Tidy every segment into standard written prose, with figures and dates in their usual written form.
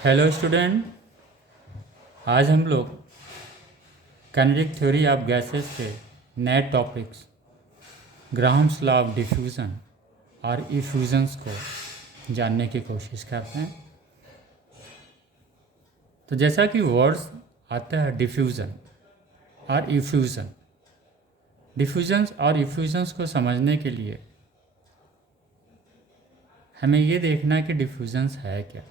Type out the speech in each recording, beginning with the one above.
Hello student. आज हम लोग काइनेटिक थ्योरी ऑफ गैसेस के नए topics Graham's law of diffusion और इफ्यूजन्स को जानने की कोशिश करते हैं। तो जैसा कि वर्ड्स आता है डिफ्यूज़न और इफ्यूज़न, डिफ्यूजन्स और इफ्यूजन्स को समझने के लिए हमें ये देखना है कि डिफ्यूजन्स है क्या।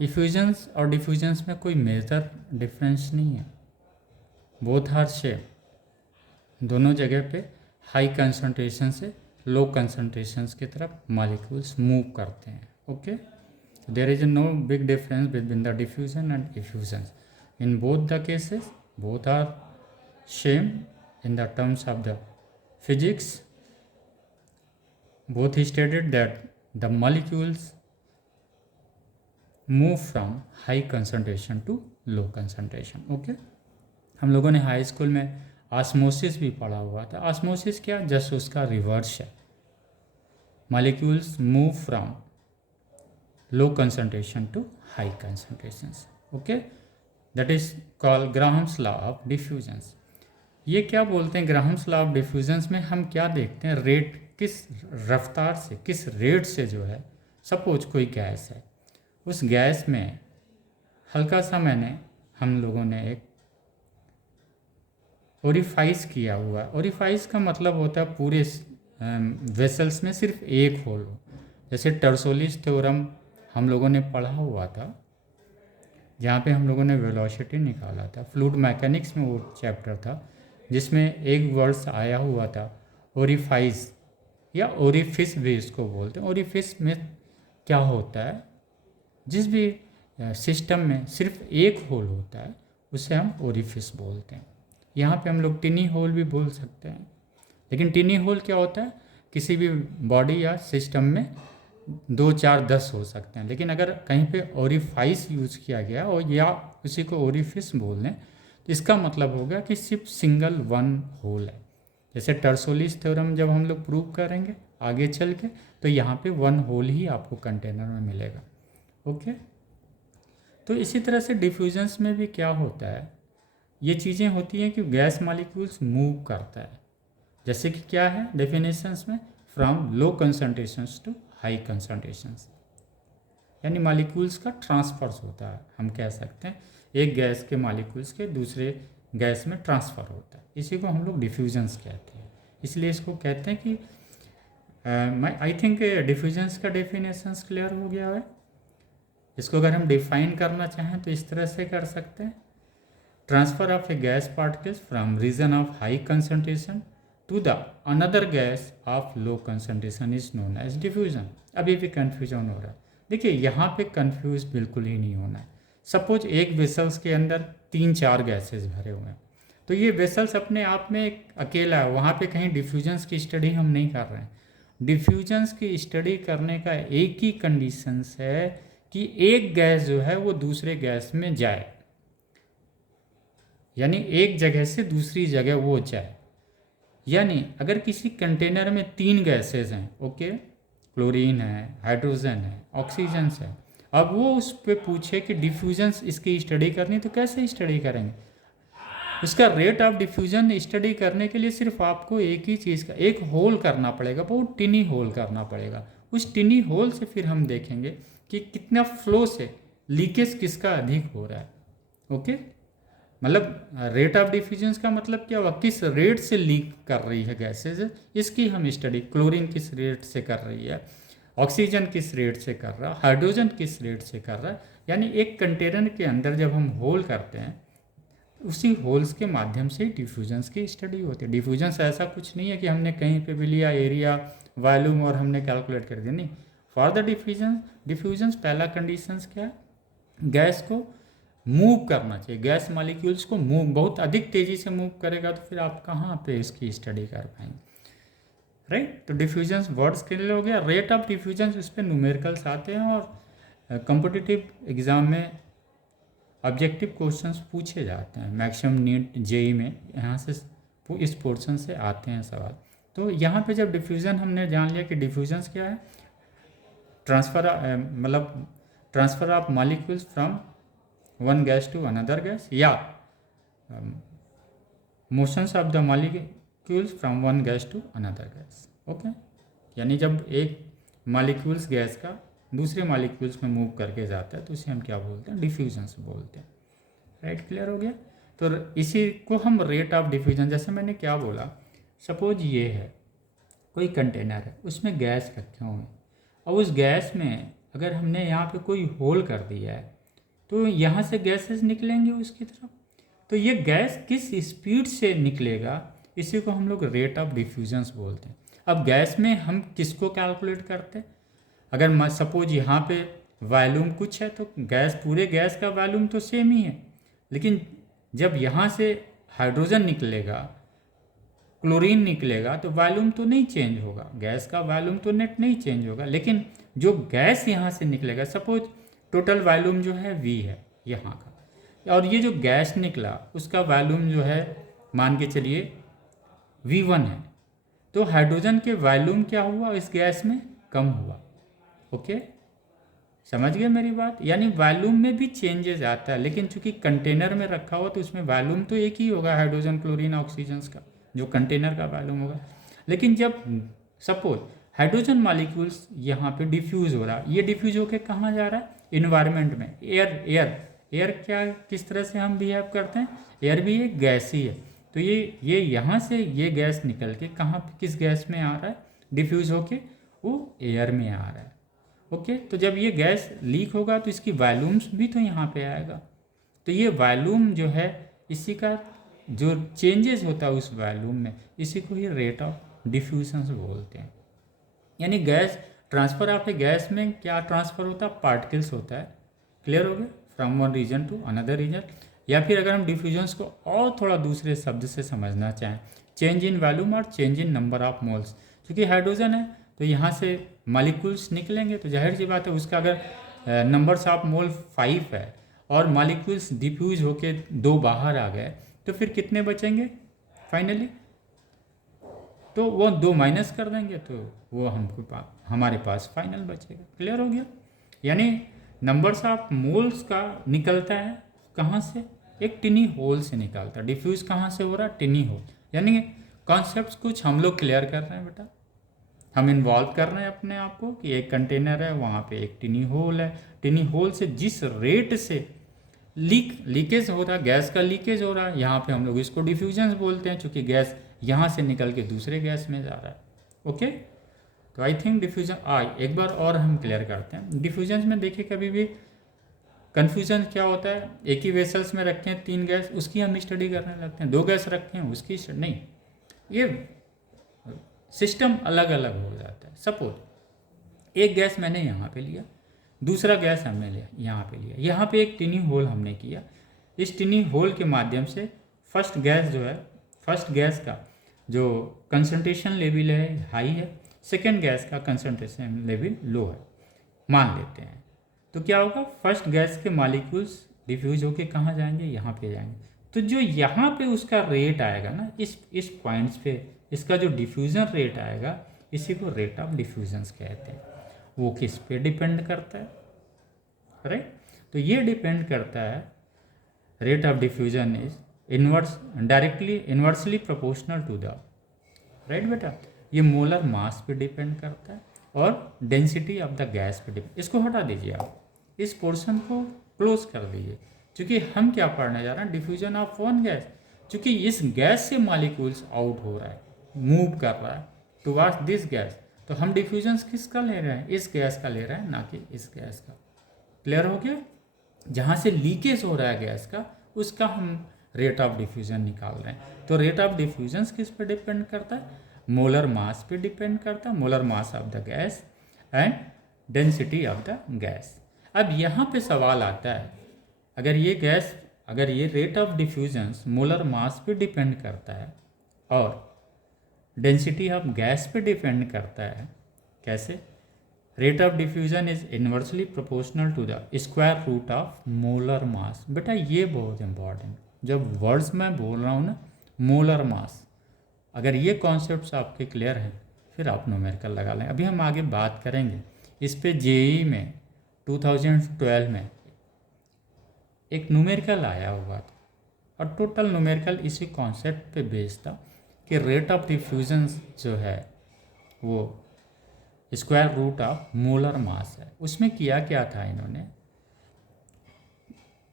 इफ्यूजन्स और डिफ्यूजन्स में कोई मेजर डिफरेंस नहीं है, बोथ आर सेम। दोनों जगह पे हाई कंसंट्रेशन से लो कंसंट्रेशंस की तरफ मॉलिक्यूल्स मूव करते हैं। Okay, there is no big difference between the diffusion and effusion. In both the cases both are same in the terms of the physics. Both stated that the molecules move from high concentration to low concentration. Okay, हम लोगों ने high school में osmosis भी पढ़ा हुआ था। Osmosis क्या, just उसका रिवर्स है। Molecules move from low concentration to high concentrations. Okay, that is called Graham's law of diffusions. ये क्या बोलते हैं, ग्राहम्स लॉ ऑफ डिफ्यूजन्स में हम क्या देखते हैं, रेट, किस रफ्तार से, किस रेट से जो है, सपोज कोई गैस है, उस गैस में हल्का सा हम लोगों ने एक ओरिफाइस किया हुआ है। ओरिफाइस का मतलब होता है पूरे वेसल्स में सिर्फ एक होल हो। जैसे टर्सोलिस थ्योरम हम लोगों ने पढ़ा हुआ था, जहाँ पे हम लोगों ने वेलोसिटी निकाला था। फ्लूइड मैकेनिक्स में वो चैप्टर था जिसमें एक वर्ड्स आया हुआ था ओरिफाइस या ओरिफिस भी इसको बोलते हैं। ओरिफिस में क्या होता है, जिस भी सिस्टम में सिर्फ एक होल होता है उसे हम ओरिफिस बोलते हैं। यहाँ पे हम लोग टिनी होल भी बोल सकते हैं, लेकिन टिनी होल क्या होता है, किसी भी बॉडी या सिस्टम में 2, 4, 10 हो सकते हैं। लेकिन अगर कहीं पे ओरिफाइस यूज किया गया और या उसी को ओरिफिस बोल लें तो इसका मतलब होगा कि सिर्फ सिंगल वन होल है। जैसे टर्सोलिस थ्योरम जब हम लोग प्रूव करेंगे आगे चल के, तो यहाँ पे वन होल ही आपको कंटेनर में मिलेगा। ओके, तो इसी तरह से डिफ्यूजन्स में भी क्या होता है, ये चीज़ें होती हैं कि गैस मॉलिक्यूल्स मूव करता है। जैसे कि क्या है डेफिनेशंस में, from low concentrations to high concentrations, यानी मॉलिक्यूल्स का ट्रांसफर्स होता है। हम कह सकते हैं एक गैस के मॉलिक्यूल्स के दूसरे गैस में ट्रांसफ़र होता है, इसी को हम लोग डिफ्यूजन्स कहते हैं। इसलिए इसको कहते हैं कि आई थिंक डिफ्यूजन्स का डेफिनेशंस क्लियर हो गया है। इसको अगर हम डिफाइन करना चाहें तो इस तरह से कर सकते हैं, transfer of a gas particles from region of high concentration to the another gas of low concentration is known as diffusion. अभी भी कन्फ्यूजन हो रहा है। देखिए यहाँ पे कंफ्यूज बिल्कुल ही नहीं होना है। सपोज एक वेसल्स के अंदर 3-4 गैसेस भरे हुए हैं, तो ये वेसल्स अपने आप में एक अकेला है, वहाँ पे कहीं डिफ्यूजन्स की स्टडी हम नहीं कर रहे हैं। डिफ्यूजन्स की स्टडी करने का एक ही कंडीशंस है कि एक गैस जो है वो दूसरे गैस में जाए, यानी एक जगह से दूसरी जगह वो जाए। यानी अगर किसी कंटेनर में 3 गैसेस हैं, ओके, क्लोरीन है, हाइड्रोजन है, ऑक्सीजन है, अब वो उस पर पूछे कि डिफ्यूजन्स इसकी स्टडी करनी, तो कैसे स्टडी करेंगे। उसका रेट ऑफ डिफ्यूजन स्टडी करने के लिए सिर्फ आपको एक ही चीज़ का, एक होल करना पड़ेगा, वो टिनी होल करना पड़ेगा। उस टिनी होल से फिर हम देखेंगे कि कितना फ्लो से लीकेज किसका अधिक हो रहा है। ओके, मतलब रेट ऑफ डिफ्यूजन्स का मतलब क्या हुआ, किस रेट से लीक कर रही है गैसेज, इसकी हम स्टडी, क्लोरीन किस रेट से कर रही है, ऑक्सीजन किस रेट से कर रहा है, हाइड्रोजन किस रेट से कर रहा है। यानी एक कंटेनर के अंदर जब हम होल करते हैं, उसी होल्स के माध्यम से डिफ्यूजन्स की स्टडी होती है। डिफ्यूजन्स ऐसा कुछ नहीं है कि हमने कहीं पे भी लिया एरिया, वॉल्यूम और हमने कैलकुलेट कर दिया, नहीं। फॉर द डिफ्यूजन्स पहला कंडीशंस क्या है, गैस को मूव करना चाहिए। गैस मॉलिक्यूल्स को मूव, बहुत अधिक तेज़ी से मूव करेगा तो फिर आप कहाँ पे इसकी स्टडी कर पाएंगे, राइट। तो डिफ्यूजन्स वर्ड्स के लिए हो गया। रेट ऑफ डिफ्यूजन्स, उस पर न्यूमेरिकल्स आते हैं और कॉम्पिटिटिव एग्ज़ाम में ऑब्जेक्टिव क्वेश्चंस पूछे जाते हैं। मैक्सिमम नीट जेई में यहाँ से इस पोर्शन से आते हैं सवाल। तो यहाँ पे जब डिफ्यूज़न हमने जान लिया कि डिफ्यूजन्स क्या है, ट्रांसफ़र मतलब transfer of molecules from one gas to another gas, या motions of the molecules from one gas to another gas. Okay, यानी जब एक मॉलिक्यूल्स गैस का दूसरे मॉलिक्यूल्स में मूव करके जाता है तो उसे हम क्या बोलते हैं, डिफ्यूजन से बोलते हैं। राइट, क्लियर हो गया। तो इसी को हम रेट ऑफ डिफ्यूजन, जैसे मैंने क्या बोला, सपोज ये है कोई कंटेनर है, उसमें गैस रखे हुए हैं, और उस गैस में अगर हमने यहाँ पे कोई होल कर दिया है तो यहाँ से गैसेस निकलेंगे उसकी तरफ, तो ये गैस किस स्पीड से निकलेगा, इसी को हम लोग रेट ऑफ डिफ्यूजन्स बोलते हैं। अब गैस में हम किसको कैलकुलेट करते हैं, अगर सपोज यहाँ पे वॉल्यूम कुछ है तो गैस, पूरे गैस का वॉल्यूम तो सेम ही है, लेकिन जब यहाँ से हाइड्रोजन निकलेगा, क्लोरीन निकलेगा, तो वॉल्यूम तो नहीं चेंज होगा, गैस का वॉल्यूम तो नेट नहीं चेंज होगा, लेकिन जो गैस यहाँ से निकलेगा, सपोज टोटल वॉल्यूम जो है V है यहाँ का, और ये जो गैस निकला उसका वॉल्यूम जो है मान के चलिए V1 है, तो हाइड्रोजन के वॉल्यूम क्या हुआ, इस गैस में कम हुआ। ओके, समझ गए मेरी बात। यानी वॉल्यूम में भी चेंजेस आता है, लेकिन चूंकि कंटेनर में रखा हुआ तो उसमें वॉल्यूम तो एक ही होगा, हाइड्रोजन, क्लोरीन, ऑक्सीजन का जो कंटेनर का वॉल्यूम होगा। लेकिन जब सपोज हाइड्रोजन मॉलिक्यूल्स यहाँ पे डिफ्यूज हो रहा है, ये डिफ्यूज होके कहाँ जा रहा है, इन्वायरमेंट में। एयर क्या, किस तरह से हम बिहेव करते हैं, एयर भी एक गैस ही है, तो ये यहाँ से ये गैस निकल के कहाँ, किस गैस में आ रहा है, डिफ्यूज होके वो एयर में आ रहा है। ओके, तो जब ये गैस लीक होगा तो इसकी वॉल्यूम्स भी तो यहाँ पे आएगा, तो ये वॉल्यूम जो है, इसी का जो चेंजेस होता है उस वॉल्यूम में, इसी को ही रेट ऑफ डिफ्यूजन बोलते हैं। यानी gas transfer of a gas में क्या ट्रांसफर होता है, पार्टिकल्स होता है। क्लियर हो गया, from one region to another region. या फिर अगर हम डिफ्यूजन्स को और थोड़ा दूसरे शब्द से समझना चाहें, चेंज इन वॉल्यूम और change in number of moles. क्योंकि हाइड्रोजन है तो यहाँ से मॉलिक्यूल्स निकलेंगे, तो जाहिर सी बात है उसका अगर नंबर्स ऑफ मोल 5 है और मॉलिक्यूल्स डिफ्यूज होके 2 बाहर आ गए, तो फिर कितने बचेंगे फाइनली, तो वो 2 माइनस कर देंगे तो वो हमारे पास फाइनल बचेगा। क्लियर हो गया। यानी नंबर्स ऑफ मोल्स का निकलता है कहाँ से, एक टिनी होल से निकलता है। डिफ्यूज कहाँ से हो रहा है, टिनी होल। यानी कॉन्सेप्ट्स कुछ हम लोग क्लियर कर रहे हैं बेटा, हम इन्वॉल्व कर रहे हैं अपने आप को कि एक कंटेनर है, वहाँ पे एक टिनी होल है, टिनी होल से जिस रेट से लीकेज हो रहा है, गैस का लीकेज हो रहा है, यहाँ पे हम लोग इसको डिफ्यूजन बोलते हैं, क्योंकि गैस यहाँ से निकल के दूसरे गैस में जा रहा है। ओके, तो आई थिंक डिफ्यूजन एक बार और हम क्लियर करते हैं। डिफ्यूजन में देखिए कभी भी कन्फ्यूजन क्या होता है, एक ही वेसल्स में रखे हैं 3 गैस, उसकी हम स्टडी करने लगते हैं, 2 गैस रखे हैं उसकी नहीं, ये सिस्टम अलग अलग हो जाता है। सपोज एक गैस मैंने यहाँ पे लिया, दूसरा गैस हमने लिया यहाँ पे लिया, यहाँ पे एक टिनी होल हमने किया, इस टिनी होल के माध्यम से फर्स्ट गैस जो है, फर्स्ट गैस का जो कंसंट्रेशन लेवल है हाई है, सेकेंड गैस का कंसंट्रेशन लेवल लो है मान लेते हैं, तो क्या होगा, फर्स्ट गैस के मॉलिक्यूल्स डिफ्यूज होके कहाँ जाएंगे, यहाँ पे जाएंगे। तो जो यहाँ पे उसका रेट आएगा ना, इस पॉइंट्स पे इसका जो डिफ्यूजन रेट आएगा, इसी को रेट ऑफ डिफ्यूजन कहते हैं। वो किस पे डिपेंड करता है, राइट। तो ये डिपेंड करता है, rate of diffusion is directly inversely proportional to the, right बेटा, ये मोलर मास पे डिपेंड करता है और डेंसिटी ऑफ द गैस पे डिपेंड। इसको हटा दीजिए, आप इस पोर्शन को क्लोज कर दीजिए, क्योंकि हम क्या पढ़ने जा रहे हैं, डिफ्यूजन ऑफ वन गैस। क्योंकि इस गैस से मॉलिक्यूल्स आउट हो रहा है, मूव कर रहा है टुवर्ड्स दिस गैस, तो हम डिफ्यूजन किसका ले रहे हैं, इस गैस का ले रहे हैं, ना कि इस गैस का। क्लियर हो गया। जहाँ से लीकेज हो रहा है गैस का, उसका हम रेट ऑफ डिफ्यूजन निकाल रहे हैं। तो रेट ऑफ डिफ्यूजन किस पे डिपेंड करता है, मोलर मास पे डिपेंड करता है, molar mass of the gas and density of the gas. अब यहाँ पे सवाल आता है, अगर ये rate of diffusion molar mass पे डिपेंड करता है और डेंसिटी ऑफ गैस पे डिपेंड करता है, कैसे, rate of diffusion is inversely proportional to the square root of molar mass. बेटा ये बहुत इंपॉर्टेंट, जब वर्ड्स में बोल रहा हूँ ना, मोलर मास, अगर ये कॉन्सेप्ट्स आपके क्लियर हैं, फिर आप न्यूमेरिकल लगा लें। अभी हम आगे बात करेंगे इस पे, जेईई में 2012 में एक न्यूमेरिकल आया हुआ था, और टोटल न्यूमेरिकल इसी कॉन्सेप्ट पे बेस्ड था कि रेट ऑफ डिफ्यूजन जो है वो square root of molar mass है। उसमें किया क्या था, इन्होंने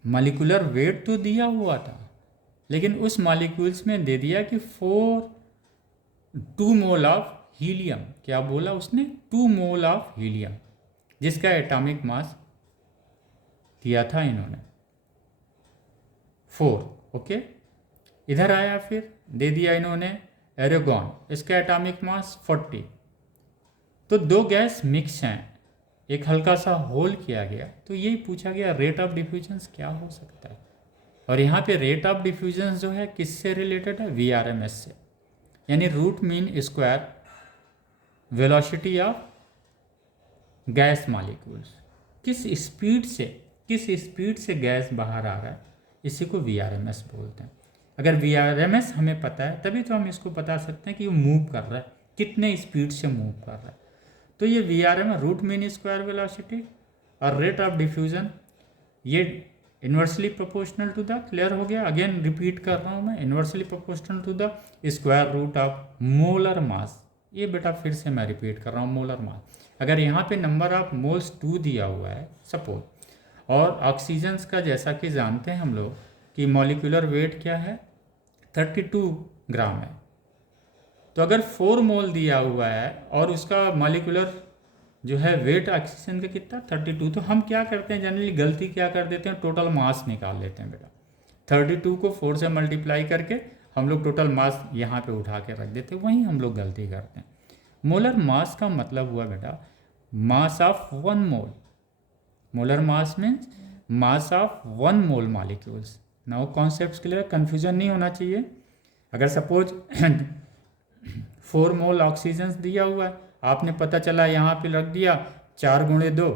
मॉलिक्यूलर वेट तो दिया हुआ था, लेकिन उस मॉलिक्यूल्स में दे दिया कि 2 मोल ऑफ हीलियम, क्या बोला उसने, 2 मोल ऑफ हीलियम, जिसका एटॉमिक मास दिया था इन्होंने 4। ओके, इधर आया फिर दे दिया इन्होंने एरोगॉन, इसका एटॉमिक मास 40। तो दो गैस मिक्स हैं, एक हल्का सा होल किया गया, तो यही पूछा गया रेट ऑफ डिफ्यूजन्स क्या हो सकता है। और यहाँ पे रेट ऑफ डिफ्यूजन्स जो है किससे रिलेटेड है, VRMS से, यानी root mean square velocity of gas molecules. किस स्पीड से गैस बाहर आ रहा है, इसी को VRMS बोलते हैं। अगर VRMS हमें पता है तभी तो हम इसको बता सकते हैं कि वो मूव कर रहा है, कितने स्पीड से मूव कर रहा है। तो ये VRMS root mean square velocity और रेट ऑफ डिफ्यूजन, ये inversely proportional to the, clear हो गया, अगेन रिपीट कर रहा हूँ मैं, inversely proportional to the square root of molar mass. ये बेटा फिर से मैं रिपीट कर रहा हूँ, मोलर मास। अगर यहाँ पे नंबर ऑफ मोल्स 2 दिया हुआ है सपोज, और ऑक्सीजन्स का जैसा कि जानते हैं हम लोग कि मॉलिक्यूलर वेट क्या है 32 ग्राम है, तो अगर 4 मोल दिया हुआ है और उसका मॉलिक्यूलर जो है वेट ऑक्सीजन का कितना 32, तो हम क्या करते हैं जनरली, गलती क्या कर देते हैं, टोटल मास निकाल लेते हैं बेटा। 32 को 4 से मल्टीप्लाई करके हम लोग टोटल मास यहाँ पे उठा के रख देते हैं, वहीं हम लोग गलती करते हैं। मोलर मास का मतलब हुआ बेटा मास of 1 mole. Molar mass means mass of 1 mole molecules. Now concept clear, confusion नहीं होना चाहिए। अगर सपोज 4 मोल ऑक्सीजन दिया हुआ है, आपने पता चला यहाँ पे रख दिया 4 गुणे 2,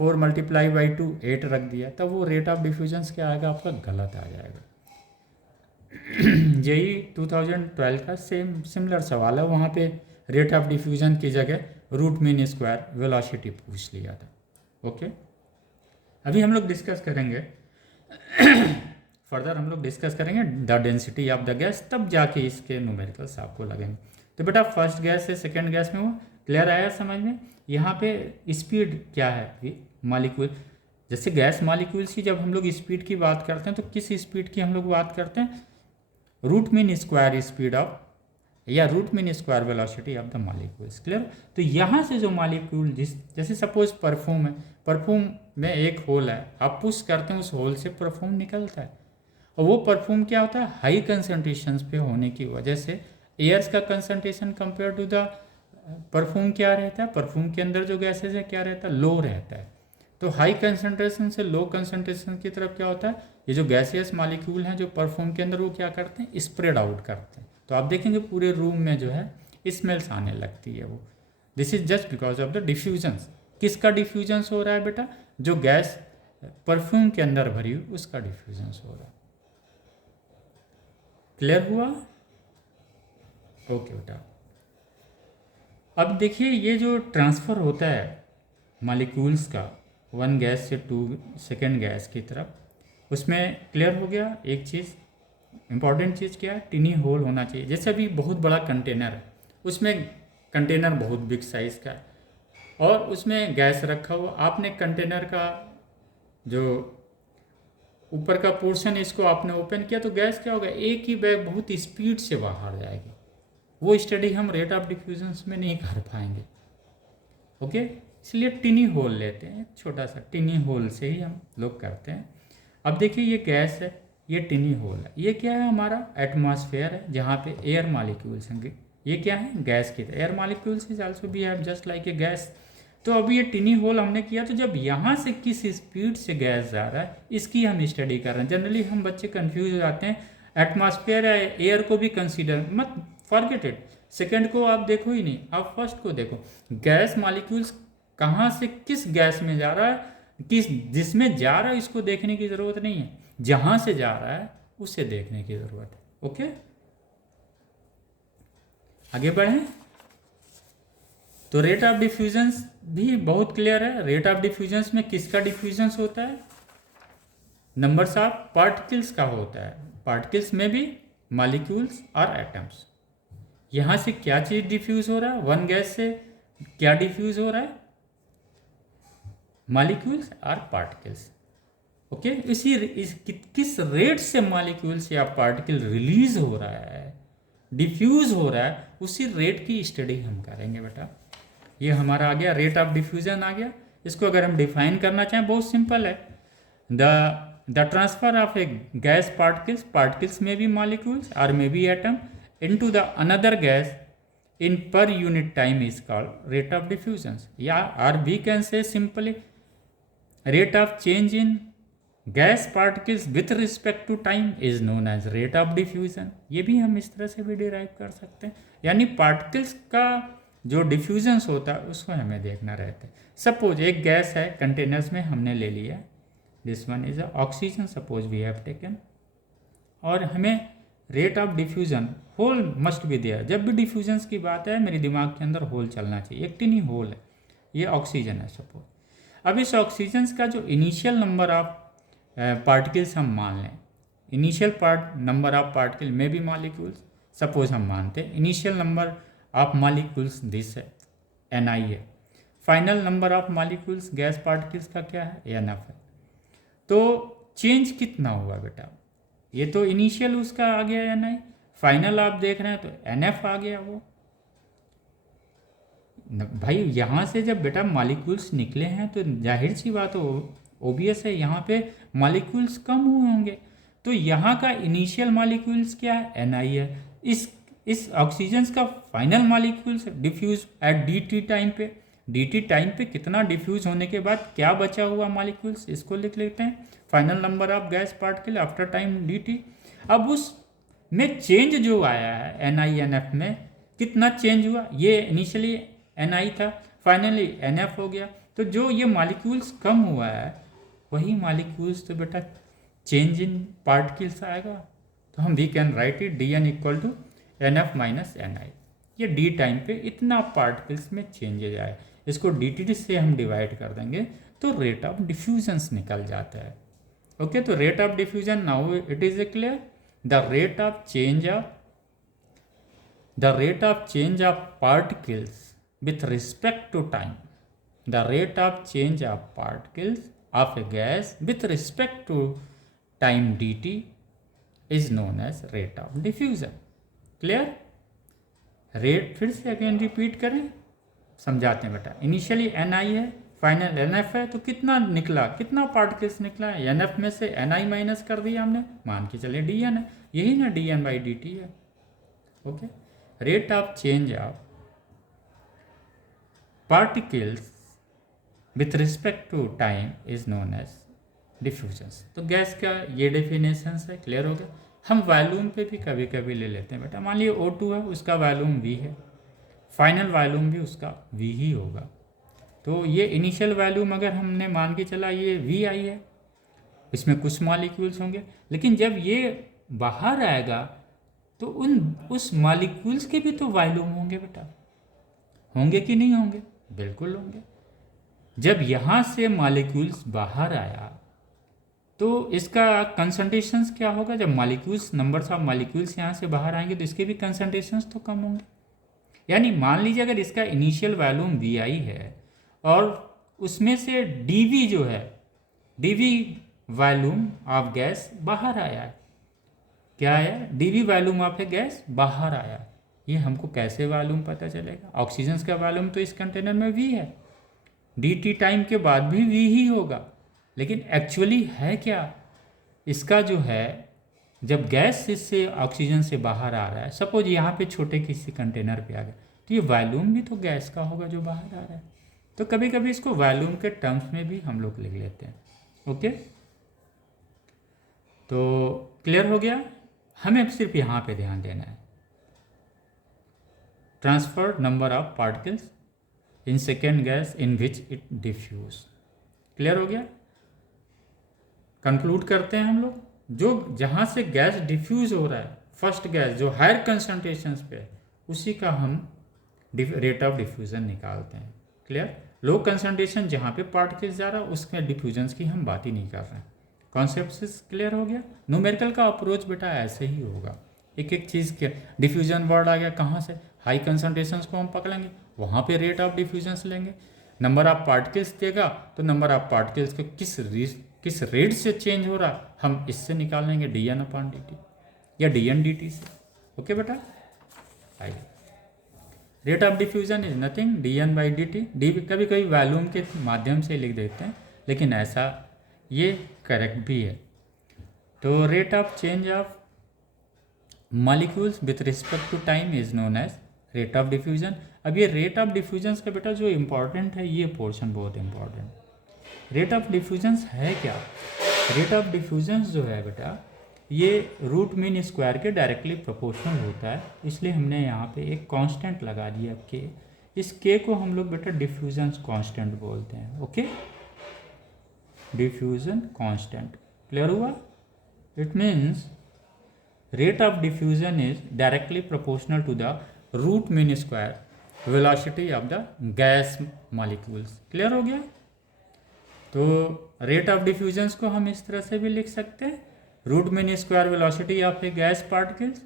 4 मल्टीप्लाई बाई 2 8 रख दिया, तब वो रेट ऑफ डिफ्यूजन क्या आएगा आपका, गलत आ जाएगा। यही 2012 का सिमिलर सवाल है, वहाँ पे रेट ऑफ डिफ्यूजन की जगह रूट मीन स्क्वायर वेलोसिटी पूछ लिया था। ओके, अभी हम लोग डिस्कस करेंगे फर्दर, हम लोग डिस्कस करेंगे the density of the gas, तब जाके इसके न्यूमेरिकल्स आपको लगेंगे। तो बेटा फर्स्ट गैस से सेकंड गैस में वो क्लियर आया समझ में। यहाँ पे स्पीड क्या है मॉलिक्यूल, जैसे गैस मॉलिक्यूल्स की जब हम लोग स्पीड की बात करते हैं तो किस स्पीड की हम लोग बात करते हैं, root mean square speed of या root mean square velocity of the molecules, clear. तो यहाँ से जो मॉलिक्यूल जैसे सपोज परफ्यूम है, परफ्यूम में एक होल है, आप पुश करते हैं उस होल से परफ्यूम निकलता है, और वो परफ्यूम क्या होता है, हाई कंसंट्रेशन पे होने की वजह से एयर्स का concentration compare to the perfume क्या रहता है, परफ्यूम के अंदर जो गैसेज है क्या रहता है, लो रहता है। तो हाई कंसंट्रेशन से लो कंसंट्रेशन की तरफ क्या होता है, ये जो गैसियस मॉलिक्यूल हैं जो परफ्यूम के अंदर वो क्या करते हैं, स्प्रेड आउट करते हैं। तो आप देखेंगे पूरे रूम में जो है स्मेल्स आने लगती है वो, this is just because of the diffusions. किसका डिफ्यूजन्स हो रहा है बेटा, जो गैस परफ्यूम के अंदर भरी हुई उसका डिफ्यूजन्स हो रहा है। क्लियर हुआ? ओके बेटा, अब देखिए ये जो ट्रांसफ़र होता है मॉलिक्यूल्स का 1 गैस से 2 सेकेंड गैस की तरफ, उसमें क्लियर हो गया एक चीज़, इंपॉर्टेंट चीज़ क्या है, टिनी होल होना चाहिए। जैसे अभी बहुत बड़ा कंटेनर है, उसमें कंटेनर बहुत बिग साइज़ का है और उसमें गैस रखा हुआ, आपने कंटेनर का जो ऊपर का पोर्शन इसको आपने ओपन किया तो गैस क्या होगा, एक ही बैग बहुत स्पीड से बाहर जाएगी। वो स्टडी हम रेट ऑफ डिफ्यूजन में नहीं कर पाएंगे। ओके, इसलिए टिनी होल लेते हैं, छोटा सा टिनी होल से ही हम लोग करते हैं। अब देखिए ये गैस है, ये टिनी होल है, ये क्या है हमारा एटमॉस्फेयर है जहाँ पे एयर मॉलिक्यूल्स होंगे। ये क्या है, गैस की तरह, air molecules is also be have just like a gas. तो अभी ये टिनी होल हमने किया, तो जब यहाँ से किस स्पीड से गैस जा रहा है इसकी हम स्टडी कर रहे हैं। जनरली हम बच्चे कंफ्यूज हो जाते हैं, एटमॉस्फेयर है, एयर को भी कंसीडर मत, फॉरगेट इट, सेकेंड को आप देखो ही नहीं, आप फर्स्ट को देखो। गैस मॉलिक्यूल्स कहाँ से किस गैस में जा रहा है, किस जिसमें जा रहा है इसको देखने की ज़रूरत नहीं है, जहाँ से जा रहा है उसे देखने की ज़रूरत है। ओके, आगे बढ़ें। तो रेट ऑफ डिफ्यूजन्स भी बहुत क्लियर है। रेट ऑफ डिफ्यूजन्स में किसका डिफ्यूजन्स होता है? नंबर्स ऑफ पार्टिकल्स का होता है। पार्टिकल्स में भी मॉलिक्यूल्स और एटम्स। यहाँ से क्या चीज़ डिफ्यूज हो रहा है? वन गैस से क्या डिफ्यूज हो रहा है? मॉलिक्यूल्स और पार्टिकल्स। ओके, किस रेट से मॉलिक्यूल्स या पार्टिकल रिलीज हो रहा है, डिफ्यूज हो रहा है, उसी रेट की स्टडी हम करेंगे बेटा। ये हमारा आ गया, रेट ऑफ डिफ्यूजन आ गया। इसको अगर हम डिफाइन करना चाहें बहुत सिंपल है। The transfer of a gas particles में भी मॉलिक्यूल्स और में भी atom into the another gas in per unit time is called rate of diffusion, or we can say simply rate of change in gas particles with respect to time is known as rate of diffusion। ये भी हम इस तरह से भी derive कर सकते हैं, यानी पार्टिकल्स का जो डिफ्यूजन्स होता है उसको हमें देखना रहता है। सपोज एक गैस है, कंटेनर्स में हमने ले लिया, this one is oxygen suppose we have taken, और हमें rate of diffusion whole must be there. जब भी डिफ्यूजन्स की बात है मेरे दिमाग के अंदर होल चलना चाहिए, एक टिनी होल है, ये ऑक्सीजन है सपोज। अब इस ऑक्सीजन का जो इनिशियल नंबर ऑफ पार्टिकल्स हम मान लें, इनिशियल नंबर ऑफ पार्टिकल में भी मॉलिक्यूल्स सपोज हम मानते हैं, initial number of molecules this है Ni है, final number of molecules gas particles का क्या है Nf है। तो चेंज कितना हुआ बेटा? ये तो इनिशियल उसका आ गया Ni, फाइनल आप देख रहे हैं तो Nf आ गया वो। भाई यहाँ से जब बेटा मॉलिक्यूल्स निकले हैं तो जाहिर सी बात हो, ओबियस है यहाँ पे मॉलिक्यूल्स कम हुए होंगे, तो यहाँ का इनिशियल मॉलिक्यूल्स क्या है Ni है। इस ऑक्सीजन का final molecules diffuse at dt time पे, dt टाइम पे कितना डिफ्यूज होने के बाद क्या बचा हुआ मॉलिक्यूल्स, इसको लिख लेते हैं final number of gas particle after time dt। अब उस में चेंज जो आया है NiNF में कितना चेंज हुआ? ये इनिशियली Ni था, फाइनली NF हो गया, तो जो ये मॉलिक्यूल्स कम हुआ है वही मॉलिक्यूल्स तो बेटा चेंज इन पार्टिकल्स आएगा। तो हम we can write it dN equal to NF minus Ni। ये d टाइम पे इतना पार्टिकल्स में चेंजेज आए, इसको dt से हम डिवाइड कर देंगे तो रेट ऑफ डिफ्यूजन्स निकल जाता है। ओके, तो rate of diffusion now it is clear. The rate of change of particles with respect to time, the rate of change of particles of a gas with respect to time dt is known as rate of diffusion। Clear? Rate फिर से again repeat करें, समझाते हैं बेटा। Initially Ni है, final NF है, तो कितना निकला, कितना पार्टिकल्स निकला है? NF में से Ni माइनस कर दिया हमने, मान के चले dN है, यही ना dN बाई dt है। Okay, rate of change of particles with respect to time is known as diffusions. तो गैस का ये डेफिनेशन है, क्लियर हो गया। हम वॉल्यूम पे भी कभी कभी ले लेते हैं बेटा, मान लीजिए O2 है, उसका वॉल्यूम V है, फाइनल वॉल्यूम भी उसका V ही होगा। तो ये इनिशियल वॉल्यूम अगर हमने मान के चला ये Vi है, इसमें कुछ मॉलिक्यूल्स होंगे, लेकिन जब ये बाहर आएगा तो उस मॉलिक्यूल्स के भी तो वॉल्यूम होंगे बेटा, होंगे कि नहीं होंगे? बिल्कुल होंगे। जब यहाँ से मॉलिक्यूल्स बाहर आया तो इसका कंसंट्रेशंस क्या होगा? जब मॉलिक्यूल्स, नंबर्स ऑफ मॉलिक्यूल्स यहाँ से बाहर आएंगे तो इसके भी कंसंट्रेशंस तो कम होंगे। यानी मान लीजिए अगर इसका इनिशियल वॉल्यूम Vi है और उसमें से dV जो है, dV वॉल्यूम ऑफ गैस बाहर आया है, क्या आया? dV volume of a gas बाहर आया। ये हमको कैसे वॉल्यूम पता चलेगा? ऑक्सीजन का वॉल्यूम तो इस कंटेनर में V है, dt टाइम के बाद भी V ही होगा, लेकिन एक्चुअली है क्या? इसका जो है, जब गैस इससे ऑक्सीजन से बाहर आ रहा है, सपोज यहाँ पे छोटे किसी कंटेनर पे आ गया, तो ये वॉल्यूम भी तो गैस का होगा जो बाहर आ रहा है। तो कभी कभी इसको वॉल्यूम के टर्म्स में भी हम लोग लिख लेते हैं। ओके, तो क्लियर हो गया। हमें सिर्फ यहाँ पे ध्यान देना है, transfer number of particles in second gas in which it diffuse. Clear हो गया। कंक्लूड करते हैं हम लोग, जो जहाँ से गैस डिफ्यूज हो रहा है, फर्स्ट गैस जो हायर कंसंट्रेशंस पे है, उसी का हम रेट ऑफ डिफ्यूज़न निकालते हैं। क्लियर? लो कंसंट्रेशन जहाँ पे पार्टिकल्स जा रहा है उसके डिफ्यूजन्स की हम बात ही नहीं कर रहे हैं। कॉन्सेप्ट क्लियर हो गया? न्यूमेरिकल का अप्रोच बेटा ऐसे ही होगा, एक एक चीज़ के डिफ्यूजन वर्ड आ गया कहाँ से, हाई कंसंट्रेशंस को हम पकड़ेंगे, वहाँ पे रेट ऑफ डिफ्यूजन्स लेंगे। नंबर ऑफ पार्टिकल्स देगा तो नंबर ऑफ पार्टिकल्स को किस रेट से चेंज हो रहा हम इससे निकाल लेंगे dN/dt या dN/dt से। ओके बेटा, आइए rate of diffusion is nothing dN/dt। D कभी कभी वॉल्यूम के माध्यम से लिख देते हैं, लेकिन ऐसा ये करेक्ट भी है। तो rate of change of molecules with respect to time is known as rate of diffusion. अब ये रेट ऑफ डिफ्यूजन्स का बेटा जो इम्पॉर्टेंट है, ये पोर्शन बहुत इम्पॉर्टेंट। रेट ऑफ डिफ्यूजन्स है क्या? रेट ऑफ डिफ्यूजन्स जो है बेटा ये रूट मीन स्क्वायर के डायरेक्टली प्रोपोर्शनल होता है, इसलिए हमने यहाँ पे एक कांस्टेंट लगा दिया के। इस के को हम लोग बेटा डिफ्यूजन्स कांस्टेंट बोलते हैं। Okay, diffusion constant. क्लियर हुआ? It means rate of diffusion is directly proportional to the root mean square velocity of the gas molecules. Clear हो गया? तो रेट ऑफ डिफ्यूजन्स को हम इस तरह से भी लिख सकते हैं, root mean square velocity of a gas particles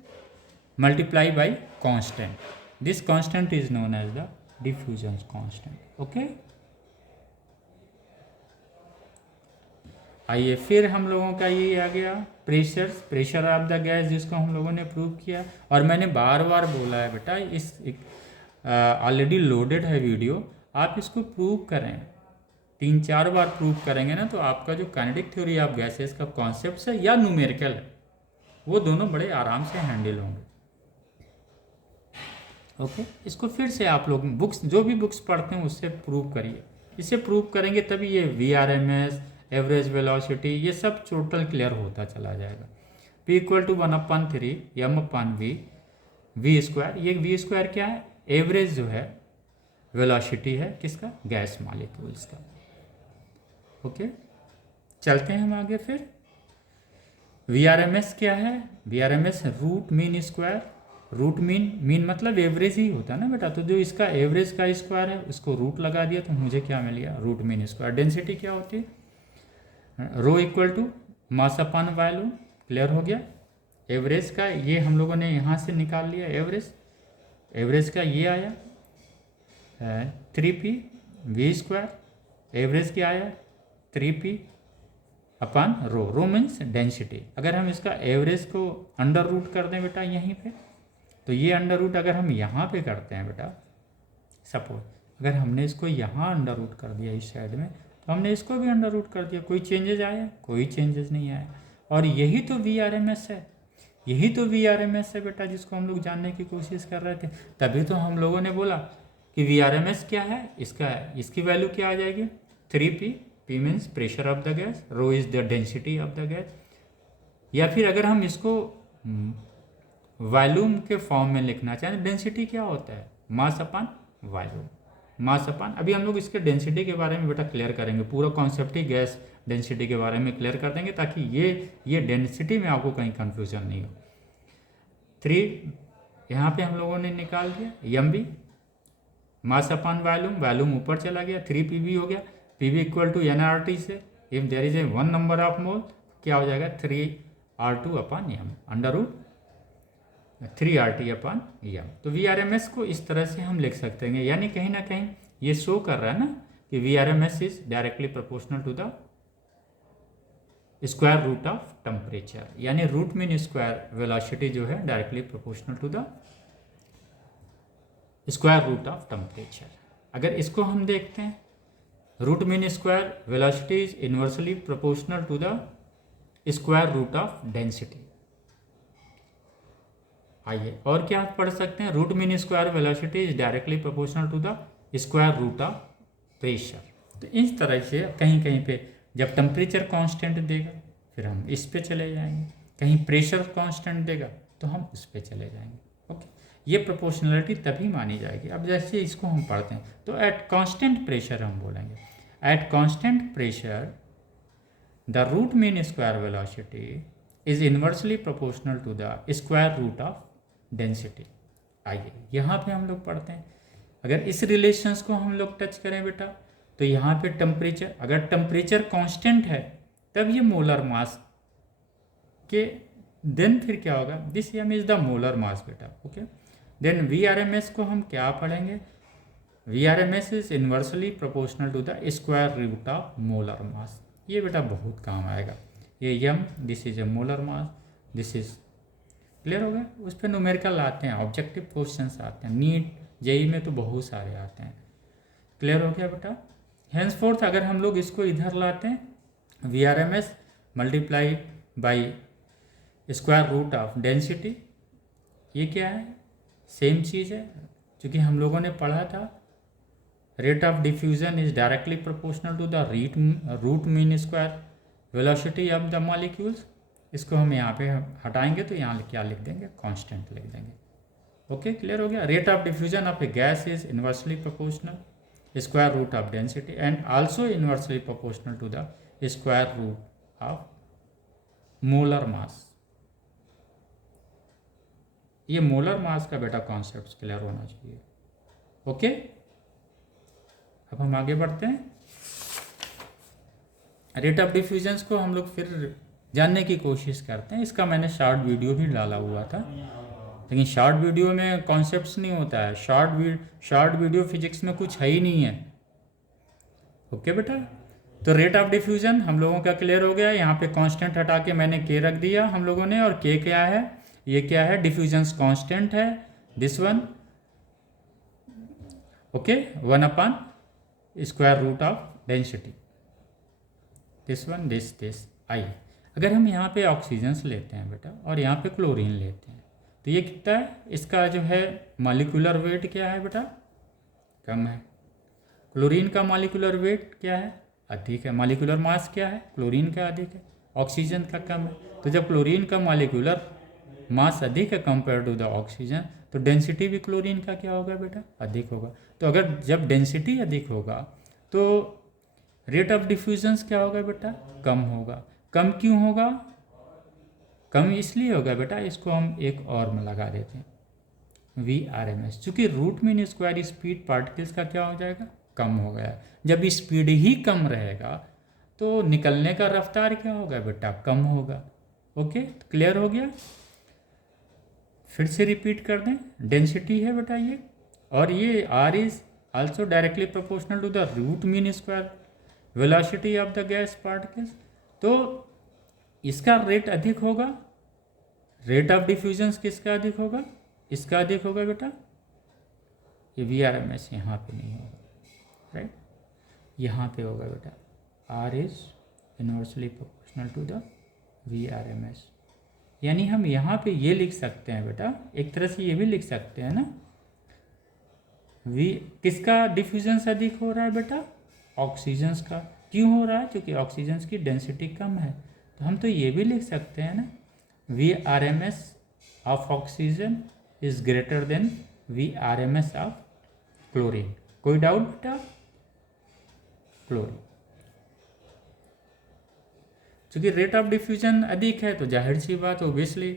multiply by constant. This constant is known as the diffusion constant. Okay, आइए फिर हम लोगों का ये आ गया प्रेशर ऑफ द गैस, जिसको हम लोगों ने प्रूव किया। और मैंने बार बार बोला है बेटा, इस ऑलरेडी लोडेड है वीडियो, आप इसको प्रूव करें, 3-4 बार प्रूव करेंगे ना तो आपका जो काइनेटिक थ्योरी ऑफ गैसेस का कॉन्सेप्ट है या न्यूमेरिकल है, वो दोनों बड़े आराम से हैंडल होंगे। ओके, इसको फिर से आप लोग बुक्स, जो भी बुक्स पढ़ते हैं उससे प्रूव करिए। इसे प्रूव करेंगे तभी ये VRMS, एवरेज वेलोसिटी, ये सब टोटल क्लियर होता चला जाएगा। P = 1/3 m/v v square. ये v स्क्वायर क्या है? एवरेज जो है वेलोसिटी है किसका? गैस मॉलिक्यूल्स का। ओके, चलते हैं हम आगे। फिर VRMS क्या है? VRMS root mean square. Root mean मतलब एवरेज ही होता है ना बेटा, तो जो इसका एवरेज का स्क्वायर है उसको रूट लगा दिया तो मुझे क्या मिल गया? Root mean square. डेंसिटी क्या होती है? Rho equal to mass upon volume. Clear हो गया? एवरेज का ये हम लोगों ने यहाँ से निकाल लिया, एवरेज का ये आया 3p v स्क्वायर। एवरेज क्या आया? 3p अपन रो मीन्स डेंसिटी। अगर हम इसका एवरेज को अंडर रूट कर दें बेटा यहीं पे, तो ये अंडर रूट अगर हम यहाँ पे करते हैं बेटा, सपोज अगर हमने इसको यहाँ अंडर रूट कर दिया इस साइड में, तो हमने इसको भी अंडर रूट कर दिया, कोई चेंजेस आया? कोई चेंजेस नहीं आया। और यही तो VRMS है, यही तो VRMS है बेटा, जिसको हम लोग जानने की कोशिश कर रहे थे। तभी तो हम लोगों ने बोला कि VRMS क्या है, इसकी वैल्यू क्या आ जाएगी? 3p। p means pressure of the gas, rho is the density of the gas. या फिर अगर हम इसको वॉल्यूम के फॉर्म में लिखना चाहें, डेंसिटी क्या होता है? मास अपन वॉल्यूम। मास अपन, अभी हम लोग इसके डेंसिटी के बारे में बेटा क्लियर करेंगे, पूरा कॉन्सेप्ट ही गैस डेंसिटी के बारे में क्लियर कर देंगे, ताकि ये डेंसिटी में आपको कहीं कंफ्यूजन नहीं हो। 3 यहाँ पे हम लोगों ने निकाल दिया mv, मास अपन वॉल्यूम ऊपर चला गया, 3pv हो गया। pv = nRT से if there is a 1 number of mole, क्या हो जाएगा? 3R2/m under root 3RT/m। तो VRMS को इस तरह से हम लिख सकते हैं, यानी कहीं ना कहीं ये शो कर रहा है ना कि VRMS is directly proportional to the square root of temperature, यानी रूट मीन स्क्वायर वेलोसिटी जो है directly proportional to the square root of temperature. अगर इसको हम देखते हैं, root mean square velocity is inversely proportional to the square root of density. आइए और क्या पढ़ सकते हैं? Root mean square velocity is directly proportional to the square root of pressure. तो इस तरह से कहीं कहीं पे जब टेम्परेचर कांस्टेंट देगा फिर हम इस पे चले जाएंगे, कहीं प्रेशर कांस्टेंट देगा तो हम उस पे चले जाएंगे। ओके, ये प्रोपोर्शनलिटी तभी मानी जाएगी। अब जैसे इसको हम पढ़ते हैं तो एट कांस्टेंट प्रेशर हम बोलेंगे, at constant pressure the root mean square velocity is inversely proportional to the square root of density. आइए यहाँ पे हम लोग पढ़ते हैं अगर इस रिलेशंस को हम लोग टच करें बेटा, तो यहाँ पे टेम्परेचर, अगर टेम्परेचर कांस्टेंट है तब ये मोलर मास के, देन फिर क्या होगा, this M is the molar mass बेटा। Okay, then V R M S को हम क्या पढ़ेंगे, V R M S is inversely proportional to the square root of molar mass. ये बेटा बहुत काम आएगा, ये M, this is a molar mass, this is, clear हो गया। उस पर न्यूमेरिकल आते हैं, ऑब्जेक्टिव क्वेश्चंस आते हैं, नीट जेई में तो बहुत सारे आते हैं, क्लियर हो गया बेटा। हेंसफोर्थ अगर हम लोग इसको इधर लाते हैं, V R M S multiply by square root of density, ये क्या है, सेम चीज़ है, क्योंकि हम लोगों ने पढ़ा था rate of diffusion is directly proportional to the root mean square velocity of the molecules. इसको हम यहाँ पे हटाएंगे तो यहाँ क्या लिख देंगे, कांस्टेंट लिख देंगे। ओके, क्लियर हो गया। Rate of diffusion of a gas is inversely proportional square root of density and also inversely proportional to the square root of molar mass. ये मोलर मास का बेटा कॉन्सेप्ट क्लियर होना चाहिए। ओके, अब हम आगे बढ़ते हैं। रेट ऑफ डिफ्यूजन्स को हम लोग फिर जानने की कोशिश करते हैं। इसका मैंने शॉर्ट वीडियो भी डाला हुआ था, लेकिन शॉर्ट वीडियो में कॉन्सेप्ट्स नहीं होता है, शॉर्ट वीडियो फिजिक्स में कुछ है ही नहीं है। ओके बेटा, तो रेट ऑफ डिफ्यूजन हम लोगों का क्लियर हो गया। यहाँ पे कांस्टेंट हटा के मैंने के रख दिया हम लोगों ने, और के क्या है, ये क्या है, डिफ्यूजन्स कांस्टेंट है, this one. Okay, 1 square root of density, this one, this I. अगर हम यहाँ पे ऑक्सीजन्स लेते हैं बेटा और यहाँ पे क्लोरीन लेते हैं, तो ये कितना है, इसका जो है मॉलिक्यूलर वेट क्या है बेटा, कम है। क्लोरीन का मॉलिक्यूलर वेट क्या है, अधिक है। मॉलिक्यूलर मास क्या है, क्लोरीन का अधिक है, ऑक्सीजन का कम है। तो जब क्लोरीन का मॉलिक्यूलर मास अधिक है कंपेयर टू द ऑक्सीजन, तो डेंसिटी भी क्लोरीन का क्या होगा बेटा, अधिक होगा। तो अगर जब डेंसिटी अधिक होगा तो रेट ऑफ डिफ्यूजन्स क्या होगा बेटा, कम होगा। कम क्यों होगा, कम इसलिए होगा बेटा, इसको हम एक और में लगा देते हैं, वी आर एम एस, चूँकि root mean square speed particles का क्या हो जाएगा, कम हो गया। जब स्पीड ही कम रहेगा तो निकलने का रफ्तार क्या होगा बेटा, कम होगा। ओके, क्लियर हो गया। फिर से रिपीट कर दें, डेंसिटी है बेटा ये, और ये R is also directly proportional to the root mean square velocity of the gas particles. तो इसका रेट अधिक होगा, रेट ऑफ डिफ्यूजन्स किसका अधिक होगा, इसका अधिक होगा बेटा। ये वी आर एम एस यहाँ पे नहीं होगा, राइट, यहाँ पे होगा बेटा, R is inversely proportional to the V R M S. यानी हम यहाँ पे ये लिख सकते हैं बेटा, एक तरह से ये भी लिख सकते हैं ना, वी किसका डिफ्यूजन्स अधिक हो रहा है बेटा, ऑक्सीजन्स का। क्यों हो रहा है, क्योंकि ऑक्सीजन्स की डेंसिटी कम है। तो हम तो ये भी लिख सकते हैं ना, V R M S of oxygen is greater than V R M S of chlorine. कोई डाउट बेटा, क्लोरीन, क्योंकि रेट ऑफ डिफ्यूजन अधिक है तो जाहिर सी बात ओबियसली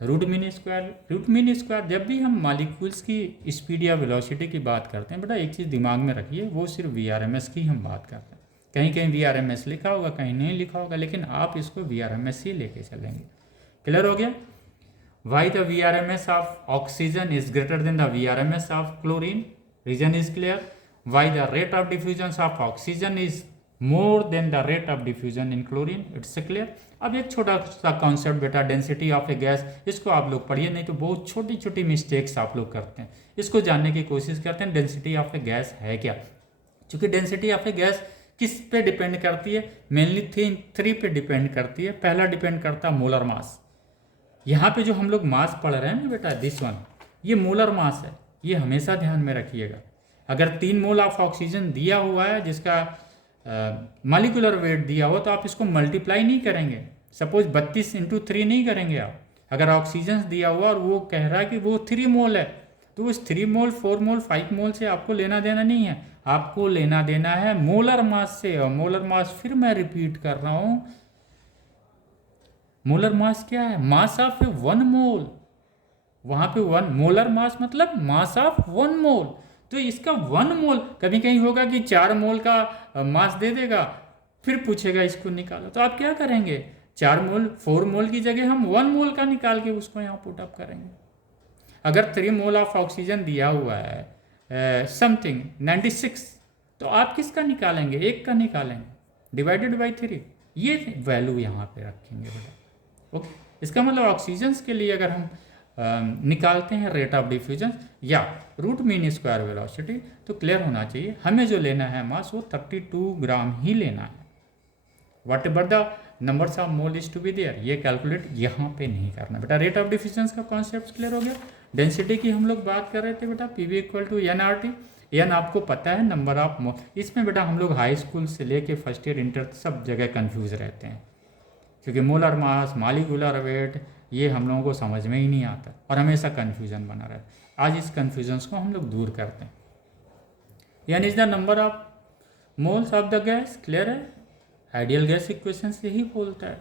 रूट मीन स्क्वायर। जब भी हम मॉलिक्यूल्स की स्पीड या वेलोसिटी की बात करते हैं बेटा, एक चीज़ दिमाग में रखिए, वो सिर्फ वी आर एम एस की हम बात करते हैं। कहीं कहीं वी आर एम एस लिखा होगा, कहीं नहीं लिखा होगा, लेकिन आप इसको वी आर एम एस ही लेके चलेंगे। क्लियर हो गया। Why the V R M S of oxygen is greater than the V R M S of chlorine, reason is clear. Why the rate of diffusion of oxygen is more than the rate of diffusion in chlorine, it's clear. अब एक छोटा सा concept बेटा, density of a gas, इसको आप लोग पढ़िए, नहीं तो बहुत छोटी छोटी मिस्टेक्स आप लोग करते हैं। इसको जानने की कोशिश करते हैं, डेंसिटी ऑफ ए गैस है क्या। क्योंकि डेंसिटी ऑफ ए गैस किस पे डिपेंड करती है, मेनली 3 पे डिपेंड करती है। पहला डिपेंड करता है मोलर मास। यहाँ पे जो हम लोग मास पढ़ रहे हैं ना बेटा, दिस वन, ये मोलर मास है, ये हमेशा ध्यान में रखिएगा। अगर 3 मोल ऑफ ऑक्सीजन दिया हुआ है जिसका मॉलिक्यूलर वेट दिया हो, तो आप इसको मल्टीप्लाई नहीं करेंगे, सपोज 32 × 3 नहीं करेंगे आप। अगर ऑक्सीजन दिया हुआ और वो कह रहा है कि वो 3 मोल है, तो उस 3 मोल 4 मोल 5 मोल से आपको लेना देना नहीं है, आपको लेना देना है मोलर मास से। और मोलर मास फिर मैं रिपीट कर रहा हूँ, मोलर मास क्या है, मास ऑफ 1 मोल। वहाँ पे 1 मोलर मास मतलब मास ऑफ 1 मोल। तो इसका 1 मोल, कभी कहीं होगा कि 4 मोल का मास दे देगा, फिर पूछेगा इसको निकालो, तो आप क्या करेंगे, 4 मोल 4 मोल की जगह हम 1 मोल का निकाल के उसको यहाँ पुट अप करेंगे। अगर 3 मोल ऑफ ऑक्सीजन दिया हुआ है समथिंग 96, तो आप किसका निकालेंगे, 1 का निकालेंगे, डिवाइडेड बाई 3, ये वैल्यू यहाँ पे रखेंगे बेटा। ओके, इसका मतलब ऑक्सीजन के लिए अगर हम निकालते हैं रेट ऑफ डिफ्यूजन या रूट मीन स्क्वायर वेलोसिटी, तो क्लियर होना चाहिए हमें जो लेना है मास वो 32 ग्राम ही लेना है। Whatever the numbers of mole is to be there, ये कैलकुलेट यहाँ पे नहीं करना बेटा। रेट ऑफ डिफ्यूजन का कॉन्सेप्ट क्लियर हो गया। डेंसिटी की हम लोग बात कर रहे थे बेटा, P V equal to N R T. N आपको पता है नंबर ऑफ मोल। इसमें बेटा हम लोग हाई स्कूल से लेके फर्स्ट ईयर इंटर सब जगह कन्फ्यूज रहते हैं, क्योंकि मोलर मास, मॉलिक्यूलर वेट, ये हम लोगों को समझ में ही नहीं आता और हमेशा कन्फ्यूजन बना रहता है। आज इस कन्फ्यूजन को हम लोग दूर करते हैं। N is the number of moles of the gas, clear है। आइडियल गैस इक्वेशन से ही बोलता है।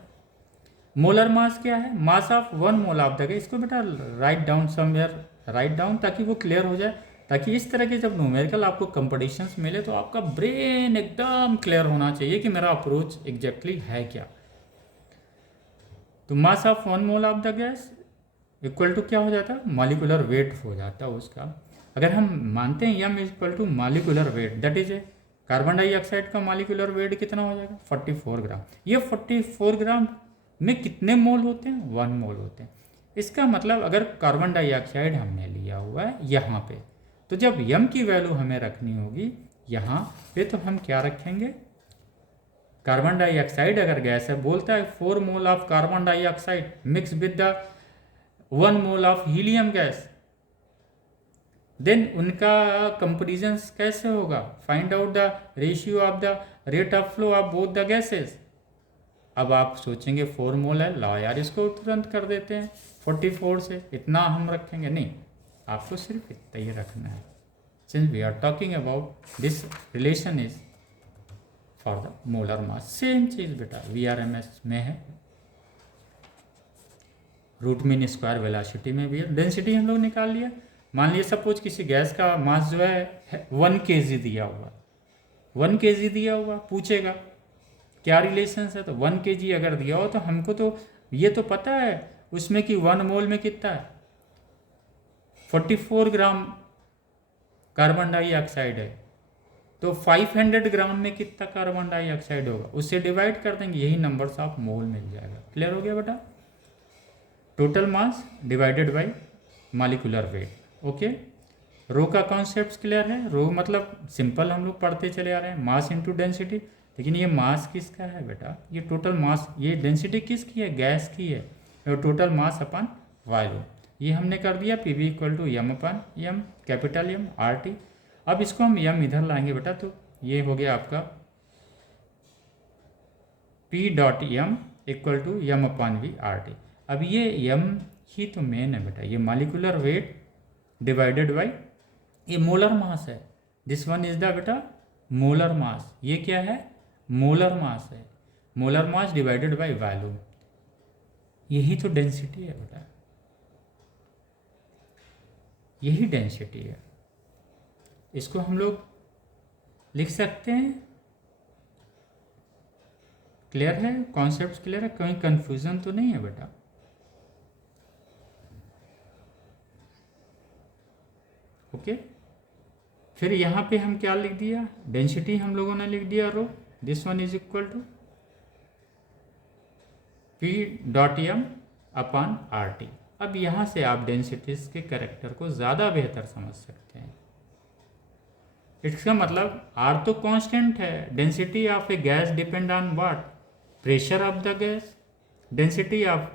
मोलर मास क्या है, mass of 1 mole of the gas. इसको बेटा write down somewhere, write down, ताकि वो क्लियर हो जाए, ताकि इस तरह के जब न्यूमेरिकल आपको कंपटीशंस मिले तो आपका ब्रेन एकदम क्लियर होना चाहिए कि मेरा अप्रोच एग्जैक्टली है क्या। तो mass of 1 mole of the gas equal to क्या हो जाता है, मॉलिक्यूलर वेट हो जाता है उसका। अगर हम मानते हैं m equal to molecular weight, that is a carbon dioxide का मॉलिक्यूलर वेट कितना हो जाएगा, 44 ग्राम। ये 44 ग्राम में कितने मोल होते हैं, 1 मोल होते हैं। इसका मतलब अगर कार्बन डाइऑक्साइड हमने लिया हुआ है यहाँ पे, तो जब m की वैल्यू हमें रखनी होगी यहाँ पे, तो हम क्या रखेंगे, कार्बन डाइऑक्साइड अगर गैस है, बोलता है 4 mole of carbon dioxide mix with the 1 mole of helium gas, then उनका कंपेरिजन कैसे होगा, find out the ratio of the rate of flow of both the gases. अब आप सोचेंगे 4 मोल है, ला यार इसको तुरंत कर देते हैं 44 से, इतना हम रखेंगे, नहीं, आपको सिर्फ इतना ही रखना है। Since we are talking about this relation is for the molar mass, same चीज बेटा VRMS में है, रूट मीन स्क्वायर वेलोसिटी में भी है। डेंसिटी हम लोग निकाल लिया। मान लिया सपोज किसी गैस का मास जो है 1 kg दिया हुआ, 1 kg दिया हुआ, पूछेगा क्या रिलेशन है, तो 1 kg अगर दिया हो तो हमको तो ये तो पता है उसमें कि 1 मोल में कितना है, 44 ग्राम कार्बन डाइऑक्साइड है, तो 500 ग्राम में कितना कार्बन डाइऑक्साइड होगा, उससे डिवाइड कर देंगे, यही नंबर्स ऑफ मोल मिल जाएगा। क्लियर हो गया बेटा, total mass divided by molecular weight. Okay, rho का कॉन्सेप्ट क्लियर है। रो मतलब सिंपल हम लोग पढ़ते चले आ रहे हैं, मास इनटू डेंसिटी। लेकिन ये मास किसका है बेटा, ये टोटल मास, ये डेंसिटी किसकी है, गैस की है, और टोटल मास अपन वॉल्यूम, ये हमने कर दिया PV equal to m upon m, capital M RT। अब इसको हम m इधर लाएंगे बेटा, तो ये हो गया आपका P dot m equal to m upon V RT। अब ये m ही तो मेन है बेटा, ये मॉलिक्यूलर वेट डिवाइडेड बाई ये मोलर मास है। दिस वन इज द बेटा मोलर मास, ये क्या है, मोलर मास है, molar mass divided by volume, यही तो डेंसिटी है बेटा, यही डेंसिटी है। इसको हम लोग लिख सकते हैं। क्लियर है, कॉन्सेप्ट क्लियर है, कहीं कंफ्यूजन तो नहीं है बेटा। ओके, फिर यहाँ पे हम क्या लिख दिया, डेंसिटी हम लोगों ने लिख दिया rho, this one is equal to P dot m upon RT। अब यहाँ से आप डेंसिटीज के कैरेक्टर को ज़्यादा बेहतर समझ सकते हैं। इसका मतलब R तो कांस्टेंट है, density of a gas depend on what, pressure of the gas, density of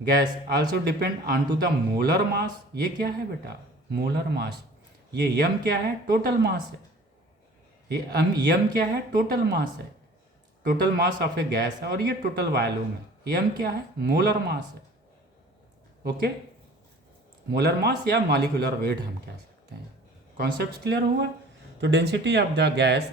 gas also depend on to the molar mass. ये क्या है बेटा, मोलर मास। ये m क्या है, टोटल मास है, ये m क्या है, टोटल मास है, total mass of a gas है, और ये टोटल वॉल्यूम है। m क्या है, मोलर मास है। ओके, मोलर मास या मॉलिक्यूलर वेट हम कह सकते हैं। कॉन्सेप्ट क्लियर हुआ। तो density of the gas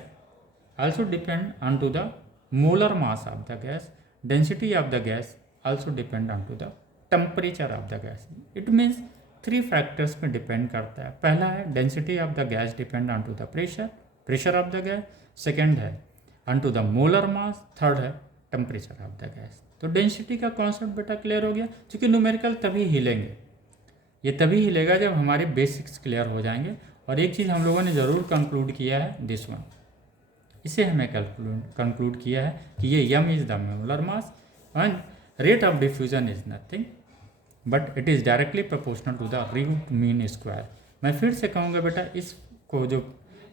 also depend on to the molar mass of the gas, density of the gas also depend on to the temperature of the gas. It means 3 factors पे depend करता है। पहला है density of the gas depend on to the pressure of the gas. Second है on to the molar mass. Third है temperature of the gas. तो density का concept बेटा क्लियर हो गया, क्योंकि न्यूमेरिकल तभी हिलेंगे, ये तभी हिलेगा जब हमारे बेसिक्स क्लियर हो जाएंगे। और एक चीज़ हम लोगों ने ज़रूर कंक्लूड किया है, दिस वन, इसे हमें कंक्लूड किया है कि ये M is the molar mass and rate of diffusion is nothing but it is directly proportional to the root mean square. मैं फिर से कहूँगा बेटा, इसको जो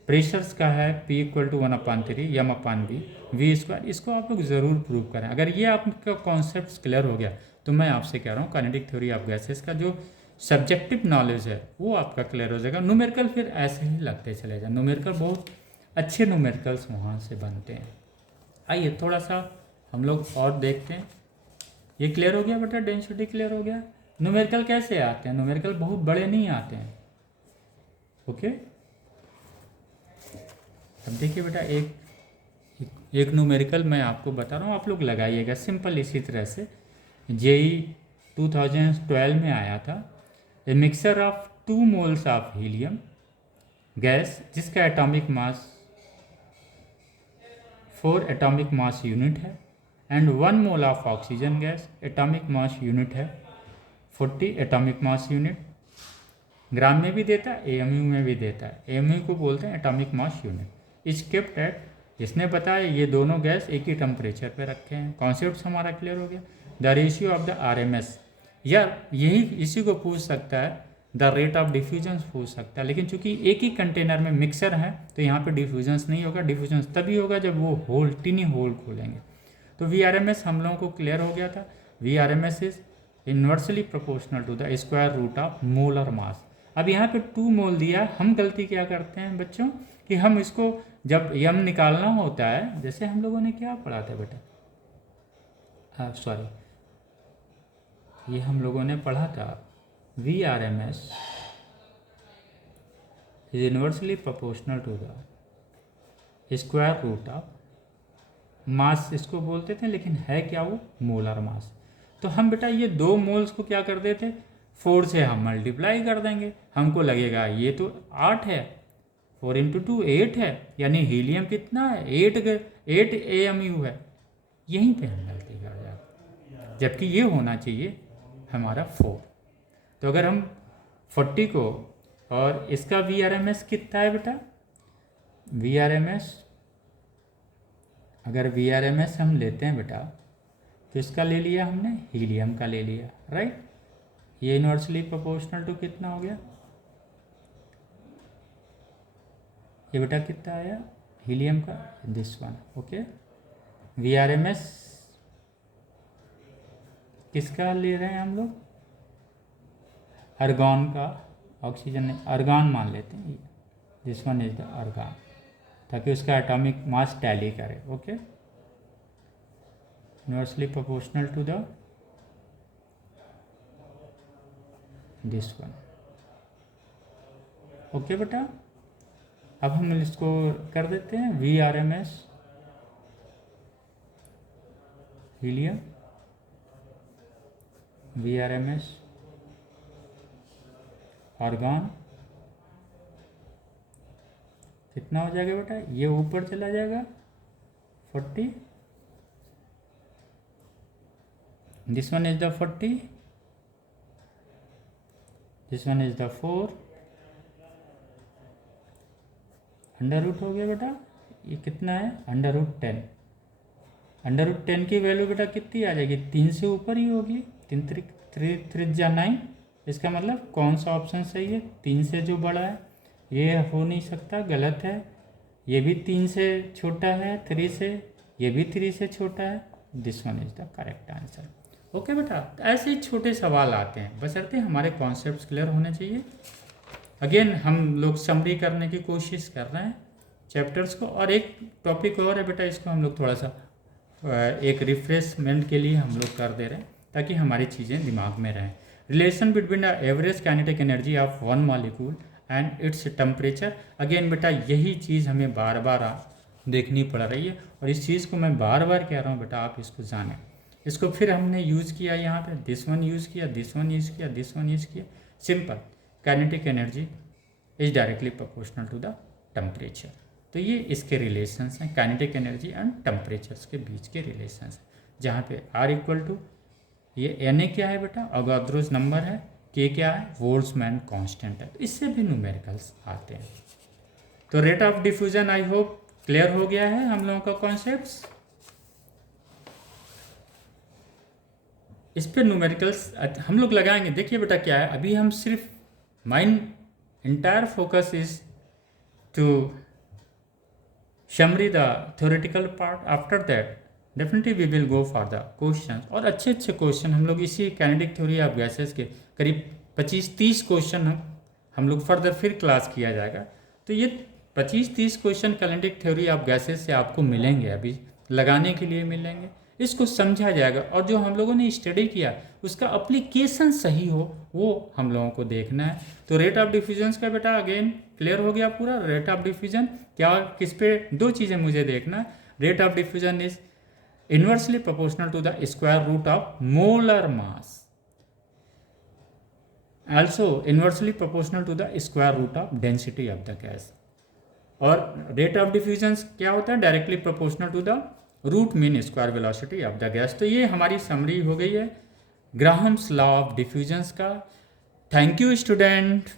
प्रेशर्स का है P = 1/3 m/v v स्क्वायर, इसको आप लोग ज़रूर प्रूव करें। अगर ये आपका कॉन्सेप्ट क्लियर हो गया तो मैं आपसे कह रहा हूँ काइनेटिक थ्योरी ऑफ गैसेस का जो सब्जेक्टिव नॉलेज है वो आपका क्लियर हो जाएगा। न्यूमेरिकल फिर ऐसे ही लगते चले जाए, न्यूमेरिकल बहुत अच्छे न्यूमेरिकल्स वहाँ से बनते हैं। आइए थोड़ा सा हम लोग और देखते हैं। ये क्लियर हो गया बेटा, डेंसिटी क्लियर हो गया। न्यूमेरिकल कैसे आते हैं? न्यूमेरिकल बहुत बड़े नहीं आते हैं। ओके, अब देखिए बेटा, एक न्यूमेरिकल मैं आपको बता रहा हूँ, आप लोग लगाइएगा सिंपल इसी तरह से। जेई 2012 में आया था। A mixture of 2 moles of helium gas जिसका atomic mass 4 atomic mass unit है and 1 mole of oxygen gas atomic mass unit है 40 एटॉमिक मास यूनिट। ग्राम में भी देता है, एएमयू में भी देता है। एएमयू को बोलते हैं atomic mass unit. Is kept at, इसने बताया ये दोनों गैस एक ही टेम्परेचर पे रखे हैं। कॉन्सेप्ट हमारा क्लियर हो गया। The ratio of the RMS, या यही इसी को पूछ सकता है, द रेट ऑफ डिफ्यूजन पूछ सकता है। लेकिन चूंकि एक ही कंटेनर में मिक्सर है तो यहाँ पे डिफ्यूजन्स नहीं होगा। डिफ्यूजन्स तभी होगा जब वो होल टिनी होल खोलेंगे। तो वी आर एम एस हम लोगों को क्लियर हो गया था। V R M S is inversely proportional to the square root of molar mass. अब यहाँ पे 2 मोल दिया, हम गलती क्या करते हैं बच्चों कि हम इसको जब यम निकालना होता है, जैसे हम लोगों ने क्या पढ़ा था बेटा, सॉरी, ये हम लोगों ने पढ़ा था V R M S is inversely proportional to the square root of mass, इसको बोलते थे, लेकिन है क्या वो? Molar mass. तो हम बेटा ये 2 मोल्स को क्या कर देते, 4 से हम मल्टीप्लाई कर देंगे। हमको लगेगा ये तो 8 है, 4 × 2 8 है, यानी हीलियम कितना है? 8 AMU है। यहीं पे हम गलती कर जाते हैं, जबकि ये होना चाहिए हमारा 4। तो अगर हम 40 को, और इसका VRMS कितना है बेटा? VRMS, अगर VRMS हम लेते हैं बेटा तो इसका ले लिया हमने, हीलियम का ले लिया, राइट। ये इन्वर्सली प्रोपोर्शनल टू कितना हो गया? ये बेटा कितना आया हीलियम का? This one. ओके, VRMS किसका ले रहे हैं हम लोग? आर्गॉन का, ऑक्सीजन नहीं, आर्गॉन मान लेते हैं। This one is the argon, ताकि उसका एटॉमिक मास टैली करे। Okay, inversely proportional to the this one. Okay बेटा, अब हम इसको कर देते हैं VRMS हीलियम, VRMS आर्गॉन, कितना हो जाएगा बेटा? ये ऊपर चला जाएगा 40, this one is the 40, this one is the 4, under root हो गया बेटा। ये कितना है? √10। √10 की वैल्यू बेटा कितनी आ जाएगी? 3 से ऊपर ही होगी। 3 त्रिज्या 9। इसका मतलब कौन सा ऑप्शन सही है? 3 से जो बड़ा है, ये हो नहीं सकता, गलत है। ये भी 3 से छोटा है, 3 से, ये भी 3 से छोटा है। This one is the correct answer. Okay बेटा, ऐसे ही छोटे सवाल आते हैं, बशर्ते हमारे कॉन्सेप्ट्स क्लियर होने चाहिए। अगेन हम लोग समरी करने की कोशिश कर रहे हैं चैप्टर्स को। और एक टॉपिक और है बेटा, इसको हम लोग थोड़ा सा एक रिफ्रेशमेंट के लिए हम लोग कर दे रहे हैं, ताकि हमारी चीज़ें दिमाग में रहें। Relation between the average kinetic energy of one molecule and its temperature. Again बेटा यही चीज़ हमें बार बार देखनी पड़ रही है, और इस चीज़ को मैं बार बार कह रहा हूँ बेटा, आप इसको जानें। इसको फिर हमने यूज़ किया यहाँ पे, दिस वन यूज़ किया, दिस वन यूज़ किया, दिस वन यूज़ किया, simple, kinetic energy is directly proportional to the temperature. तो ये इसके रिलेशंस हैं, काइनेटिक एनर्जी एंड टेम्परेचर्स के बीच के रिलेशंस हैं, जहाँ पे R इक्वल टू ये Na क्या है बेटा, अवोगाद्रोस नंबर है, K क्या है, बोल्ट्जमैन कांस्टेंट है। तो इससे भी न्यूमेरिकल्स आते हैं। तो rate of diffusion I hope clear हो गया है हम लोगों का कॉन्सेप्ट्स। इस पर न्यूमेरिकल्स हम लोग लगाएंगे। देखिए बेटा क्या है, अभी हम सिर्फ mind entire focus is to summary the theoretical part. After that definitely we will go for the questions, और अच्छे अच्छे क्वेश्चन हम लोग इसी काइनेटिक थ्योरी ऑफ गैसेस के करीब 25-30 क्वेश्चन हम लोग फर्दर फिर क्लास किया जाएगा। तो ये 25-30 question kinetic theory of gases से आपको मिलेंगे, अभी लगाने के लिए मिलेंगे, इसको समझा जाएगा, और जो हम लोगों ने स्टडी किया उसका अप्लीकेशन सही हो वो हम लोगों को देखना है। तो रेट ऑफ डिफ्यूजन्स का बेटा अगेन क्लियर हो गया पूरा। रेट ऑफ डिफ्यूजन क्या, किस पे, दो चीज़ें मुझे देखना है। Rate of diffusion is inversely proportional to the square root of molar mass, also inversely proportional to the square root of density of the gas। और रेट ऑफ डिफ्यूजन क्या होता है, directly proportional to the root mean square velocity of the gas. तो ये हमारी summary हो गई है ग्राहम्स लॉ ऑफ डिफ्यूजन्स का। Thank you student.